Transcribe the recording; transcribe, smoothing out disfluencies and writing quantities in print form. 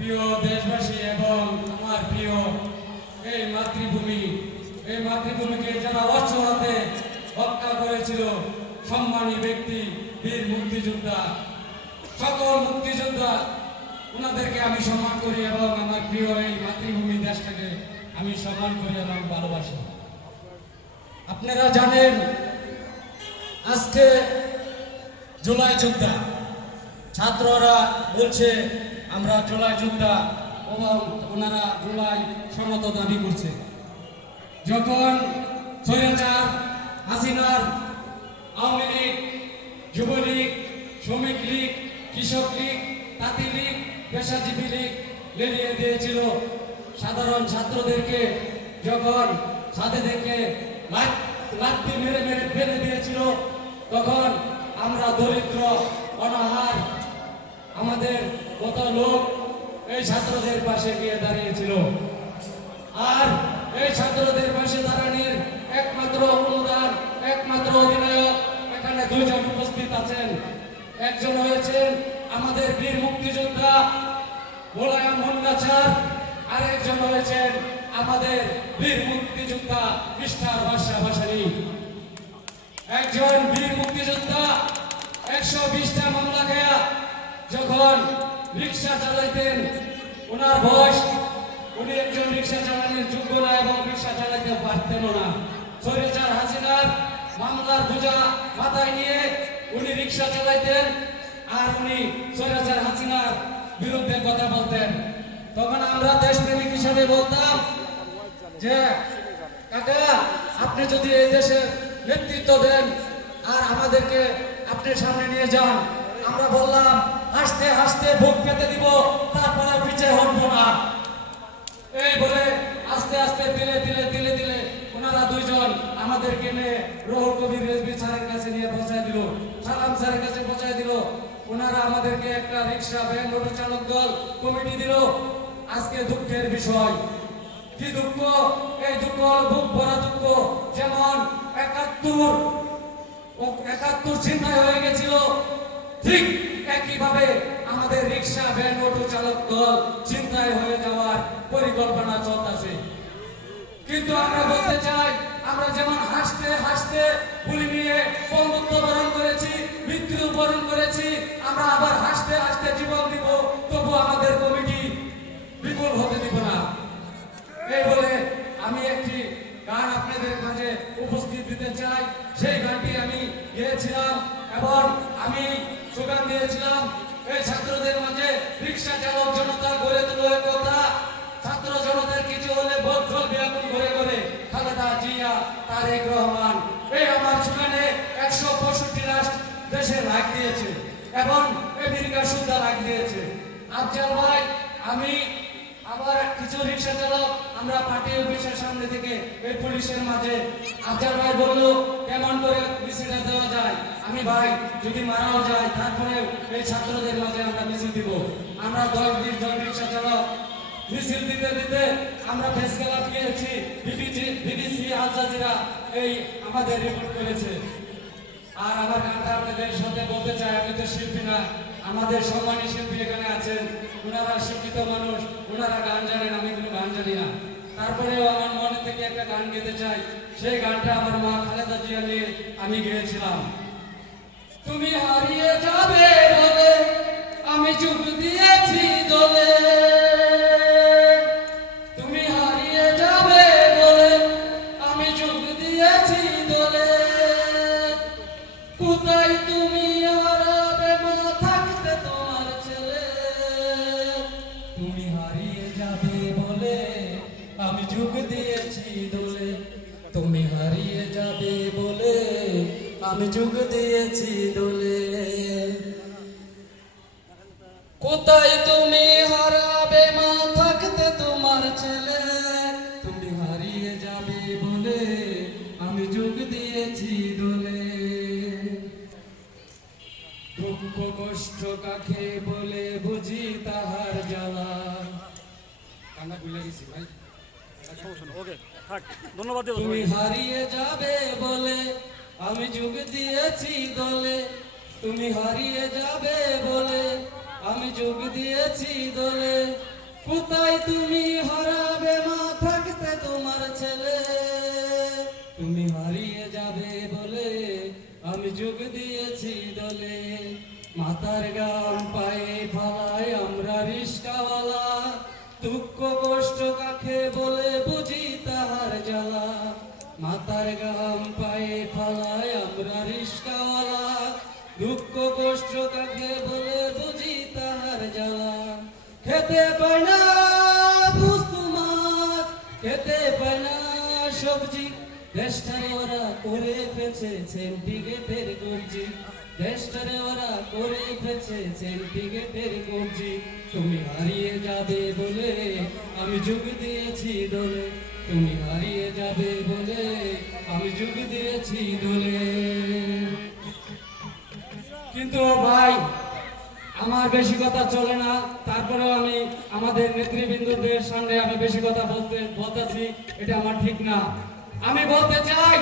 প্রিয় দেশবাসী এবং আমার প্রিয় এই মাতৃভূমিকে যারা অস্ত্র হাতে হত্যা করেছিল সম্মানী ব্যক্তি বীর মুক্তিযোদ্ধা, সকল মুক্তিযোদ্ধা, ওনাদেরকে আমি সম্মান করি এবং আমার প্রিয় এই মাতৃভূমি দেশটাকে আমি সম্মান করি এবং ভালোবাসি। আপনারা জানেন আজকে জুলাই যোদ্ধা, ছাত্ররা বলছে আমরা জুলাই যোদ্ধা এবং ওনারা জুলাই সনদ দাবি করছে। যখন স্বৈরাচার হাসিনার আওয়ামী লীগ, যুবলীগ, শ্রমিক লীগ, কৃষক লীগ, তাঁতি লীগ, পেশাজীবী লীগ লেলিয়ে দিয়েছিল সাধারণ ছাত্রদেরকে, যখন ছাত্রদেরকে লাঠি মেরে মেরে ফেলে দিয়েছিল, তখন আমরা দরিদ্র অনাহার আমাদের কত লোক এই ছাত্রদের পাশে গিয়ে দাঁড়িয়েছিল। আর এই ছাত্রদের পাশে দাঁড়ানোর একমাত্র অনুদান, একমাত্র অধিনায়ক এখানে দুইজন উপস্থিত আছেন। একজন হয়েছেন আমাদের বীর মুক্তিযোদ্ধা মোলায়েম মুন্নাছার, আর একজন হয়েছেন আমাদের বীর মুক্তিযোদ্ধা মিস্টার বাদশা ভাসানী। একজন বীর মুক্তিযোদ্ধা 120টা মামলা খেয়া যখন রিক্সা চালাইতেন, ওনার বয়স, উনি একজন রিক্সা চালানোর যোগ্য না এবং রিক্সা চালাইতে পারতেন না। স্বৈরাচার হাসিনার মামলার বোঝা মাথায় নিয়ে উনি রিক্সা চালাইতেন আর উনি স্বৈরাচার হাসিনার বিরুদ্ধে কথা বলতেন। তখন আমরা দেশপ্রেমিক হিসাবে বলতাম যে কাকা, আপনি যদি এই দেশের নেতৃত্ব দেন আর আমাদেরকে আপনি সামনে নিয়ে যান, আমরা বললাম হাসতে হাসতে বুক পেতে দিব, তারপরে পিছে হটবো না। এই বলে আস্তে আস্তে দিলে দিলে দিলে দিলে ওনারা দুইজন আমাদেরকে নিয়ে রহুল কবির রেজভী স্যারের কাছে নিয়ে পৌঁছায় দিল, সালাম স্যারের কাছে পৌঁছায় দিল। ওনারা আমাদেরকে একটা রিক্সা ভ্যান মোটর চালক দল কমিটি দিল। আজকে দুঃখের বিষয়, কি দুঃখ? এই দুঃখ বুক ভরা দুঃখ। যেমন 71 চিন্তায় হয়ে গেছিল, ঠিক একইভাবে আমাদের রিক্সা ভ্যান অটো চালক দল চিন্তায় হয়ে যাওয়ার পরিকল্পনা চলতেছে। কিন্তু আমরা বলতে চাই, আমরা যেমন হাসতে হাসতে গুলি নিয়ে বন্ধুত্ব বরণ করেছি, মৃত্যু বরণ করেছি, আমরা আবার হাসতে হাসতে জীবন দিব, তবু আমাদের কমিটি বিপুল হতে দিব না। এই বলে আমি একটি গান আপনাদের মাঝে উপস্থিত দিতে চাই। সেই গানটি আমি গেয়েছিলাম এবং আমি স্লোগান দিয়েছিলাম, এই ছাত্রদের মাঝে রিক্সা চালক জনতা গড়ে তোলো একতা, ছাত্র জনতার কিছু হলে বদল ব্যাপন করে করে খালেদা জিয়া, তারেক রহমান। এই আমার স্লোগানে 165 রাষ্ট্র দেশে লাগ দিয়েছে এবং আমেরিকা সুদ্ধা লাগ দিয়েছে। আফজাল ভাই, আমি আবার কিছু রিক্সা চালক আমরা পার্টি অফিসের সামনে থেকে এই পুলিশের মাঝে, আফজাল ভাই বলল কেমন করে মিছিলটা দেওয়া যায়। আমি ভাই যদি মারাও যায় তারপরে এই ছাত্রদের মাঝে আমরা মিছিল দিব। আমরা 10-20 জন রিক্সা চালক মিছিল দিতে দিতে আমরা প্রেস ক্লাব গিয়েছি, বিবিসি, আল জাজিরা এই আমাদের রিপোর্ট করেছে। আর আমার গানটা আপনাদের সাথে বলতে চাই, আমি তো শিল্পী না, আমাদের সম্মানী শিল্পী এখানে আছেন, ওনারা শিক্ষিত মানুষ, ওনারা গান জানেন, আমি কোনো গান জানি না। তারপরেও আমার মনে থেকে একটা গান গেতে চাই। সেই গানটা আমার মা খালেদা জিয়া নিয়ে আমি গেয়েছিলাম। তুমি হারিয়ে যাবে বলে আমি যোগ দিয়েছি দলে, তুমি হারিয়ে যাবে বলে আমি যোগ দিয়েছি দলে, কোথায় তুমি হারাবে মা থাকতে তোমার ছেলে, তুমি হারিয়ে যাবে বলে আমি যোগ দিয়েছি দলে, তুমি হারিয়ে যাবে বলে আমি যোগ দিয়েছি দলে, কোথায় তুমি হারাবে মা থাকতে তোমার ছেলে, তুমি হারিয়ে যাবে বলে আমি যোগ দিয়েছি দলে, দুঃখ কষ্ট কাকে বলে বুঝি তাহার জ্বালা। আমরা ভুলে গেছি ভাই, তুমি হারিয়ে যাবে বলে আমি যোগ দিয়েছি দলে, তুমি হারিয়ে যাবে বলে আমি যোগ দিয়েছি। দিয়েছি দোলে। কোথায় তুমি হারাবে মা থাকতে তোমার ছেলে, তুমি হারিয়ে যাবে বলে আমি যোগ দিয়েছি দোলে। মাথার গাম পায়ে ফালাই আমরা রিস্কাওয়ালা, দুঃখ কষ্ট কাকে বলে বুঝি তাহার জ্বালা। মাথার গাম পায়ে ফালাই আমরা রিস্কাওয়ালা, দুঃখ কষ্ট কাকে বলে বুঝি তাহার জ্বালা। খেতে পায় না তোমার, খেতে পায় না সবজি, দেশটারে ওরা করে ফেছে সেন্টিগ্রেডের গর্জি, দেশটারে ওরা করে ফেছে সেন্টিগ্রেডের গর্জি। তুমি হারিয়ে যাবে বলে আমি যোগ দিয়েছি দোলে, তুমি হারিয়ে যাবে বলে আমি যোগ দিয়েছি দোলে। কিন্তু ভাই আমার বেশি কথা চলে না, তারপরেও আমি আমাদের নেতৃবৃন্দদের সামনে আমি বেশি কথা বলতেছি, এটা আমার ঠিক না। আমি বলতে চাই